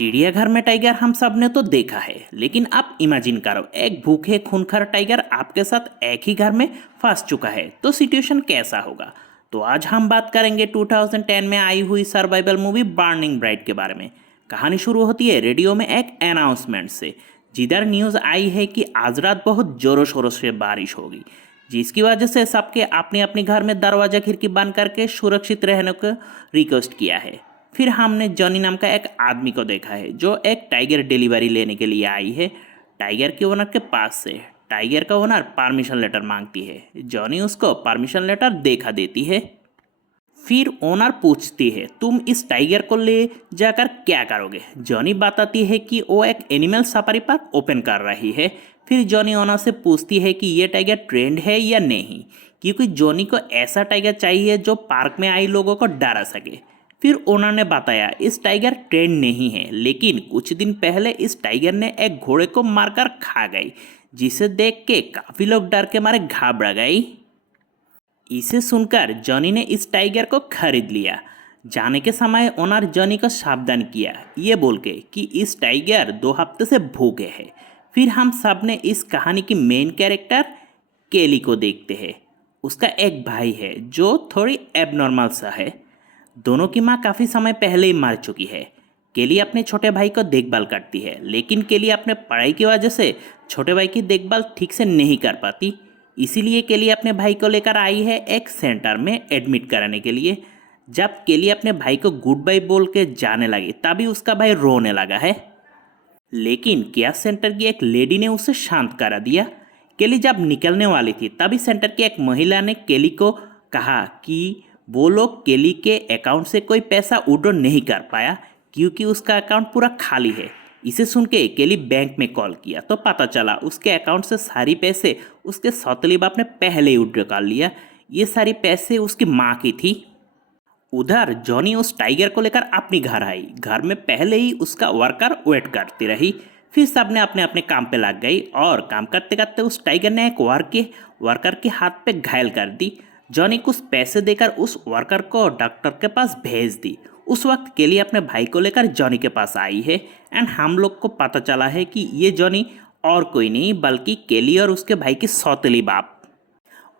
चिड़ियाघर में टाइगर हम सब ने तो देखा है, लेकिन आप इमेजिन करो एक भूखे खूंखार टाइगर आपके साथ एक ही घर में फंस चुका है तो सिचुएशन कैसा होगा। तो आज हम बात करेंगे 2010 में आई हुई सर्वाइवल मूवी बर्निंग ब्राइट के बारे में। कहानी शुरू होती है रेडियो में एक अनाउंसमेंट से, जिधर न्यूज़ आई है कि आज रात बहुत जोरों शोरों से बारिश होगी, जिसकी वजह से सबके अपने अपने घर में दरवाजा खिड़की बंद करके सुरक्षित रहने को रिक्वेस्ट किया है। फिर हमने जॉनी नाम का एक आदमी को देखा है जो एक टाइगर डिलीवरी लेने के लिए आई है टाइगर के ओनर के पास से। टाइगर का ओनर परमिशन लेटर मांगती है, जॉनी उसको परमिशन लेटर देखा देती है। फिर ओनर पूछती है तुम इस टाइगर को ले जाकर क्या करोगे। जॉनी बताती है कि वो एक एनिमल सफारी पार्क ओपन कर रही है। फिर जॉनी ओनर से पूछती है कि ये टाइगर ट्रेंड है या नहीं, क्योंकि जॉनी को ऐसा टाइगर चाहिए जो पार्क में आई लोगों को डरा सके। फिर ओनर ने बताया इस टाइगर ट्रेंड नहीं है, लेकिन कुछ दिन पहले इस टाइगर ने एक घोड़े को मारकर खा गई, जिसे देख के काफ़ी लोग डर के मारे घबरा गए। इसे सुनकर जॉनी ने इस टाइगर को खरीद लिया। जाने के समय ओनर जॉनी को सावधान किया, ये बोल के कि इस टाइगर 2 हफ्ते से भूखे है। फिर हम सब ने इस कहानी की मेन कैरेक्टर केली को देखते हैं। उसका एक भाई है जो थोड़ी एबनॉर्मल सा है। दोनों की माँ काफ़ी समय पहले ही मर चुकी है। केली अपने छोटे भाई को देखभाल करती है, लेकिन केली अपने पढ़ाई की वजह से छोटे भाई की देखभाल ठीक से नहीं कर पाती। इसीलिए केली अपने भाई को लेकर आई है एक सेंटर में एडमिट कराने के लिए। जब केली अपने भाई को गुड बाय बोल के जाने लगी तभी उसका भाई रोने लगा है, लेकिन केयर सेंटर की एक लेडी ने उसे शांत करा दिया। केली जब निकलने वाली थी तभी सेंटर की एक महिला ने केली को कहा कि वो लोग केली के अकाउंट से कोई पैसा विड्रॉ नहीं कर पाया क्योंकि उसका अकाउंट पूरा खाली है। इसे सुन के केली बैंक में कॉल किया तो पता चला उसके अकाउंट से सारी पैसे उसके सौतेली बाप ने पहले ही विड्रॉ कर लिया। ये सारी पैसे उसकी माँ की थी। उधर जॉनी उस टाइगर को लेकर अपनी घर आई। घर में पहले ही उसका वर्कर वेट करती रही। फिर सबने अपने अपने काम पे लग गई और काम करते करते उस टाइगर ने एक वर्कर के हाथ पे घायल कर दी। जॉनी कुछ पैसे देकर उस वर्कर को डॉक्टर के पास भेज दी। उस वक्त केली अपने भाई को लेकर जॉनी के पास आई है एंड हम लोग को पता चला है कि ये जॉनी और कोई नहीं बल्कि केली और उसके भाई की सौतेली बाप।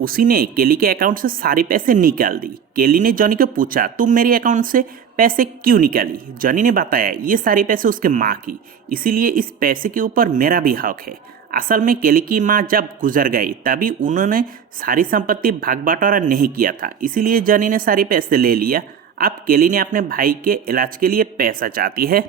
उसी ने केली के अकाउंट से सारे पैसे निकाल दी। केली ने जॉनी को पूछा तुम मेरे अकाउंट से पैसे क्यों निकाली। जॉनी ने बताया ये सारे पैसे उसके माँ की, इसीलिए इस पैसे के ऊपर मेरा भी हक है। असल में केली की माँ जब गुजर गई तभी उन्होंने सारी संपत्ति भाग बंटवारा नहीं किया था, इसीलिए जॉनी ने सारे पैसे ले लिया। अब केली ने अपने भाई के इलाज के लिए पैसा चाहती है,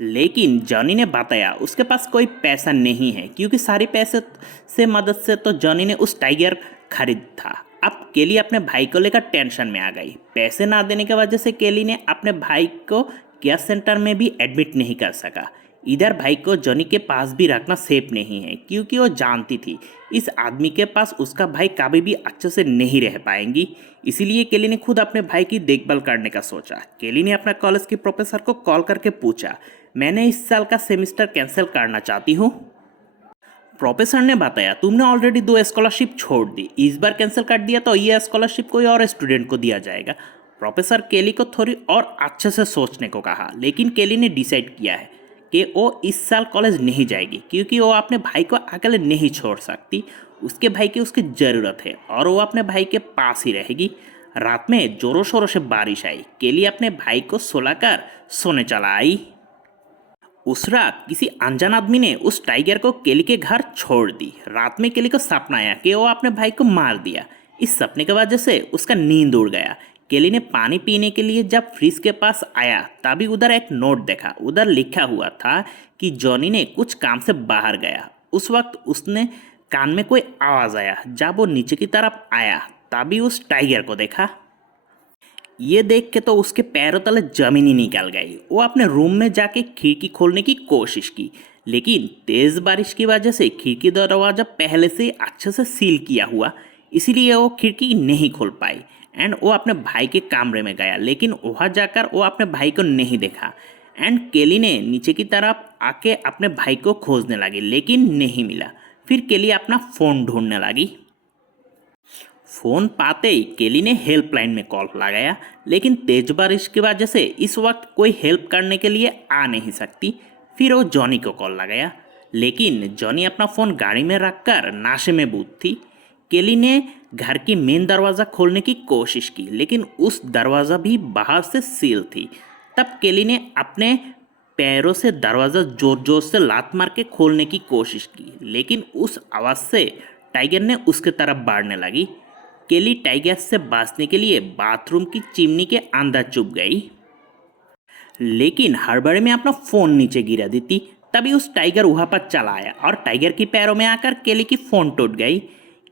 लेकिन जॉनी ने बताया उसके पास कोई पैसा नहीं है क्योंकि सारे पैसे से मदद से तो जॉनी ने उस टाइगर खरीद था। अब केली अपने भाई को लेकर टेंशन में आ गई। पैसे ना देने की वजह से केली ने अपने भाई को केयर सेंटर में भी एडमिट नहीं कर सका। इधर भाई को जॉनी के पास भी रखना सेफ नहीं है क्योंकि वो जानती थी इस आदमी के पास उसका भाई कभी भी अच्छे से नहीं रह पाएंगी। इसीलिए केली ने खुद अपने भाई की देखभाल करने का सोचा। केली ने अपना कॉलेज के प्रोफेसर को कॉल करके पूछा मैंने इस साल का सेमेस्टर कैंसिल करना चाहती हूँ। प्रोफेसर ने बताया तुमने ऑलरेडी 2 स्कॉलरशिप छोड़ दी, इस बार कैंसिल कर दिया तो ये स्कॉलरशिप कोई और स्टूडेंट को दिया जाएगा। प्रोफेसर केली को थोड़ी और अच्छे से सोचने को कहा, लेकिन केली ने डिसाइड किया है कि वो इस साल कॉलेज नहीं जाएगी क्योंकि वो अपने भाई को अकेले नहीं छोड़ सकती। उसके भाई की उसकी ज़रूरत है और वो अपने भाई के पास ही रहेगी। रात में जोरों शोरों से बारिश आई। केली अपने भाई को सुलाकर सोने चला आई। उस रात किसी अनजान आदमी ने उस टाइगर को केली के घर छोड़ दी। रात में केली को सपना आया कि वो अपने भाई को मार दिया। इस सपने की वजह से उसका नींद उड़ गया। केली ने पानी पीने के लिए जब फ्रिज के पास आया तभी उधर एक नोट देखा। उधर लिखा हुआ था कि जॉनी ने कुछ काम से बाहर गया। उस वक्त उसने कान में कोई आवाज़ आया। जब वो नीचे की तरफ आया तभी उस टाइगर को देखा। ये देख के तो उसके पैरों तले जमीन ही निकल गई। वो अपने रूम में जाके खिड़की खोलने की कोशिश की, लेकिन तेज़ बारिश की वजह से खिड़की दरवाज़ा पहले से अच्छे से सील किया हुआ, इसीलिए वो खिड़की नहीं खोल पाई। एंड वो अपने भाई के कमरे में गया, लेकिन वहाँ जाकर वो अपने भाई को नहीं देखा। एंड केली ने नीचे की तरफ आके अपने भाई को खोजने लगी, लेकिन नहीं मिला। फिर केली अपना फ़ोन ढूंढने लगी। फोन पाते ही केली ने हेल्पलाइन में कॉल लगाया, लेकिन तेज बारिश की वजह से इस वक्त कोई हेल्प करने के लिए आ नहीं सकती। फिर वो जॉनी को कॉल लगाया, लेकिन जॉनी अपना फ़ोन गाड़ी में रखकर नाशे में बूथ थी। केली ने घर की मेन दरवाज़ा खोलने की कोशिश की, लेकिन उस दरवाज़ा भी बाहर से सील थी। तब केली ने अपने पैरों से दरवाज़ा जोर जोर से लात मार के खोलने की कोशिश की, लेकिन उस आवाज़ से टाइगर ने उसके तरफ बढ़ने लगी। केली टाइगर से बचने के लिए बाथरूम की चिमनी के अंदर छुप गई, लेकिन हड़बड़ी में अपना फ़ोन नीचे गिरा दी थी। तभी उस टाइगर वहाँ पर चला आया और टाइगर की पैरों में आकर केली की फ़ोन टूट गई।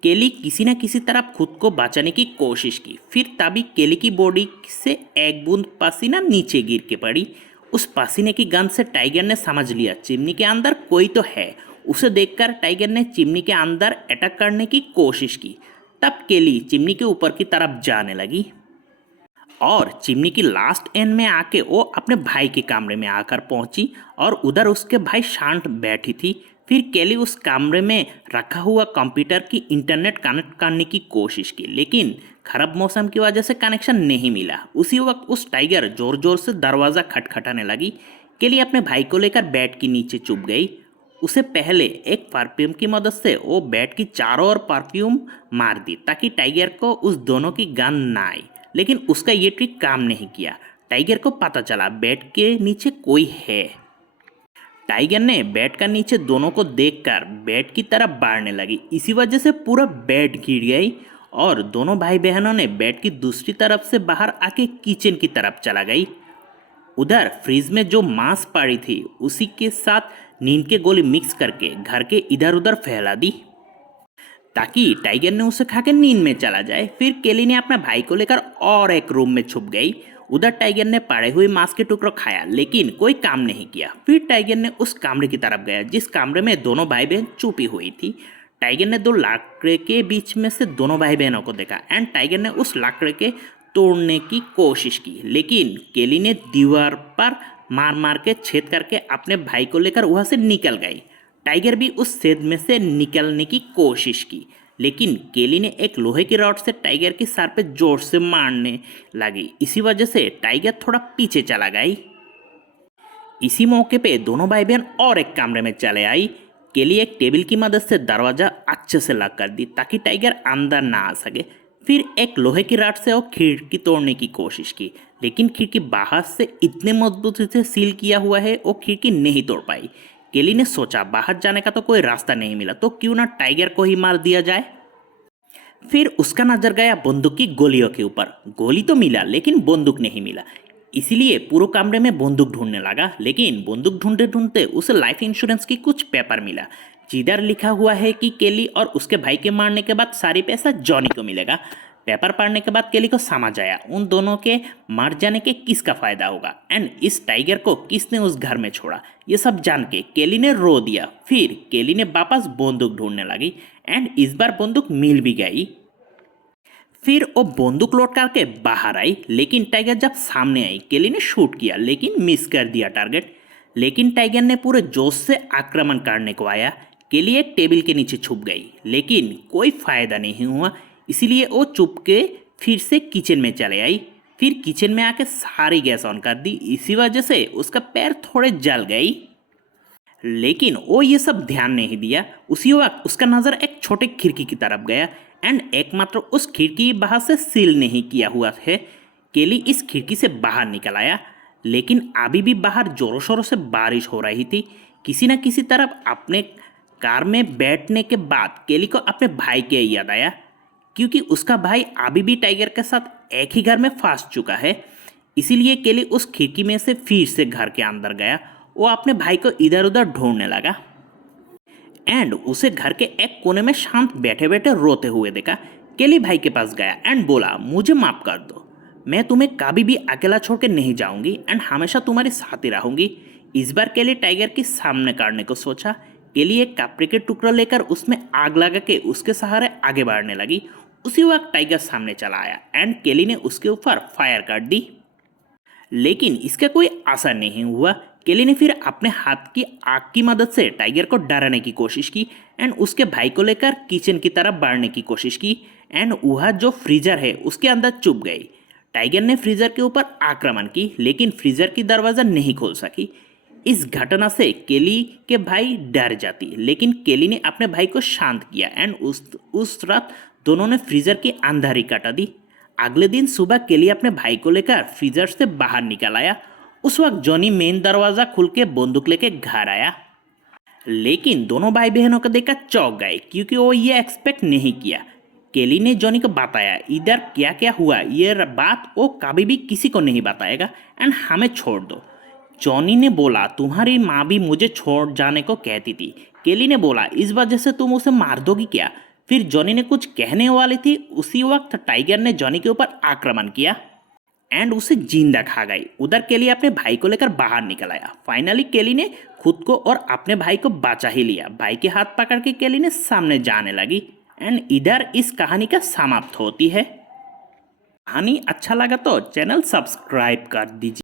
केली किसी न किसी तरह खुद को बचाने की कोशिश की। फिर तभी केली की बॉडी से एक बूंद पसीना नीचे गिर के पड़ी। उस पसीने की गंध से टाइगर ने समझ लिया चिमनी के अंदर कोई तो है। उसे देखकर टाइगर ने चिमनी के अंदर अटैक करने की कोशिश की। तब केली चिमनी के ऊपर की तरफ जाने लगी और चिमनी की लास्ट एंड में आके वो अपने भाई के कमरे में आकर पहुंची और उधर उसके भाई शांत बैठी थी। फिर केली उस कमरे में रखा हुआ कंप्यूटर की इंटरनेट कनेक्ट करने की कोशिश की, लेकिन खराब मौसम की वजह से कनेक्शन नहीं मिला। उसी वक्त उस टाइगर जोर जोर से दरवाज़ा खटखटाने लगी। केली अपने भाई को लेकर बेड के नीचे छुप गई। उसे पहले एक परफ्यूम की मदद से वो बेड की चारों ओर परफ्यूम मार दी ताकि टाइगर को उस दोनों की गंध ना आए, लेकिन उसका ये ट्रिक काम नहीं किया। टाइगर को पता चला बेड के नीचे कोई है। टाइगर ने बेड का नीचे दोनों को देखकर बेड की तरफ बढ़ने लगी। इसी वजह से पूरा बेड गिर गई और दोनों भाई बहनों ने बेड की दूसरी तरफ से बाहर आके किचन की तरफ चला गई। उधर फ्रिज में जो मांस पड़ी थी उसी के साथ नींद के गोली मिक्स करके घर के इधर उधर फैला दी ताकि टाइगर ने उसे खाकर नींद में चला जाए। फिर केली ने अपने भाई को लेकर और एक रूम में छुप गई। उधर टाइगर ने पड़े हुए मांस के टुकड़ों खाया, लेकिन कोई काम नहीं किया। फिर टाइगर ने उस कमरे की तरफ गया जिस कमरे में दोनों भाई बहन छुपी हुई थी। टाइगर ने दो लाकड़े के बीच में से दोनों भाई बहनों को देखा एंड टाइगर ने उस लाकड़े के तोड़ने की कोशिश की, लेकिन केली ने दीवार पर मार मार के छेद करके अपने भाई को लेकर वहाँ से निकल गई। टाइगर भी उस छेद में से निकलने की कोशिश की, लेकिन केली ने एक लोहे की रॉड से टाइगर की सर पे जोर से मारने लगी। इसी वजह से टाइगर थोड़ा पीछे चला गई। इसी मौके पे दोनों भाई बहन और एक कमरे में चले आई। केली एक टेबल की मदद से दरवाज़ा अच्छे से लॉक कर दी ताकि टाइगर अंदर ना आ सके। फिर एक लोहे की रॉड से वो खिड़की तोड़ने की कोशिश की, लेकिन खिड़की बाहर से इतने मजबूती से सील किया हुआ है वो खिड़की नहीं तोड़ पाई। केली ने सोचा बाहर जाने का तो कोई रास्ता नहीं मिला तो क्यों ना टाइगर को ही मार दिया जाए। फिर उसका नजर गया बंदूक की गोलियों के ऊपर। गोली तो मिला लेकिन बंदूक नहीं मिला, इसीलिए पूरे कमरे में बंदूक ढूंढने लगा। लेकिन बंदूक ढूंढते ढूंढते उसे लाइफ इंश्योरेंस की कुछ पेपर मिला जिधर लिखा हुआ है कि केली और उसके भाई के मारने के बाद सारी पैसा जॉनी को मिलेगा। पेपर पढ़ने के बाद केली को समझ आया उन दोनों के मर जाने के किसका फायदा होगा एंड इस टाइगर को किसने उस घर में छोड़ा। ये सब जान के केली ने रो दिया। फिर केली ने वापस बंदूक ढूंढने लगी एंड इस बार बंदूक मिल भी गई। फिर वो बंदूक लौट करके बाहर आई, लेकिन टाइगर जब सामने आई केली ने शूट किया लेकिन मिस कर दिया टारगेट। लेकिन टाइगर ने पूरे जोश से आक्रमण करने को आया। केली एक टेबल के नीचे छुप गई, लेकिन कोई फायदा नहीं हुआ, इसीलिए वो चुप के फिर से किचन में चले आई। फिर किचन में आके सारी गैस ऑन कर दी। इसी वजह से उसका पैर थोड़े जल गई, लेकिन वो ये सब ध्यान नहीं दिया। उसी वक्त उसका नज़र एक छोटे खिड़की की तरफ गया एंड एकमात्र उस खिड़की बाहर से सील नहीं किया हुआ है। केली इस खिड़की से बाहर निकल आया, लेकिन अभी भी बाहर जोरों शोरों से बारिश हो रही थी। किसी न किसी तरफ अपने कार में बैठने के बाद केली को अपने भाई के याद आया, क्योंकि उसका भाई अभी भी टाइगर के साथ एक ही घर में फंस चुका है। इसीलिए केली उस खिड़की में से फिर से घर के अंदर गया। वो अपने भाई को इधर उधर ढूंढने लगा एंड उसे घर के एक कोने में शांत बैठे बैठे रोते हुए देखा। केली भाई के पास गया एंड बोला, मुझे माफ कर दो, मैं तुम्हें कभी भी अकेला छोड़ के नहीं जाऊंगी एंड हमेशा तुम्हारे साथ ही रहूंगी। इस बार केली टाइगर के सामने करने को सोचा। केली एक कपड़े के टुकड़ा लेकर उसमें आग लगा के उसके सहारे आगे बढ़ने लगी। उसी वक्त टाइगर सामने चला आया एंड केली ने उसके ऊपर फायर कर दी, लेकिन इसका कोई असर नहीं हुआ। केली ने फिर अपने हाथ की आग की मदद से टाइगर को डराने की कोशिश की एंड उसके भाई को लेकर किचन की तरफ बढ़ने की कोशिश की एंड वह जो फ्रीजर है उसके अंदर छुप गई। टाइगर ने फ्रीजर के ऊपर आक्रमण की लेकिन फ्रीजर की दरवाज़ा नहीं खोल सकी। इस घटना से केली के भाई डर जाती लेकिन केली ने अपने भाई को शांत किया एंड उस रात दोनों ने फ्रीजर की अंधारी काटा दी। अगले दिन सुबह केली अपने भाई को लेकर फ्रीजर से बाहर निकल आया। उस वक्त जॉनी मेन दरवाज़ा खुल के बंदूक लेके घर आया, लेकिन दोनों भाई बहनों को देखकर चौंक गए क्योंकि वो ये एक्सपेक्ट नहीं किया। केली ने जॉनी को बताया इधर क्या क्या हुआ ये बात वो कभी भी किसी को नहीं बताएगा एंड हमें छोड़ दो। जॉनी ने बोला तुम्हारी माँ भी मुझे छोड़ जाने को कहती थी। केली ने बोला इस वजह से तुम उसे मार दोगी क्या। फिर जॉनी ने कुछ कहने वाली थी, उसी वक्त टाइगर ने जॉनी के ऊपर आक्रमण किया एंड उसे जिंदा खा गई। उधर केली अपने भाई को लेकर बाहर निकल आया। फाइनली केली ने खुद को और अपने भाई को बचा ही लिया। भाई के हाथ पकड़ के केली ने सामने जाने लगी एंड इधर इस कहानी का समाप्त होती है। कहानी अच्छा लगा तो चैनल सब्सक्राइब कर दीजिए।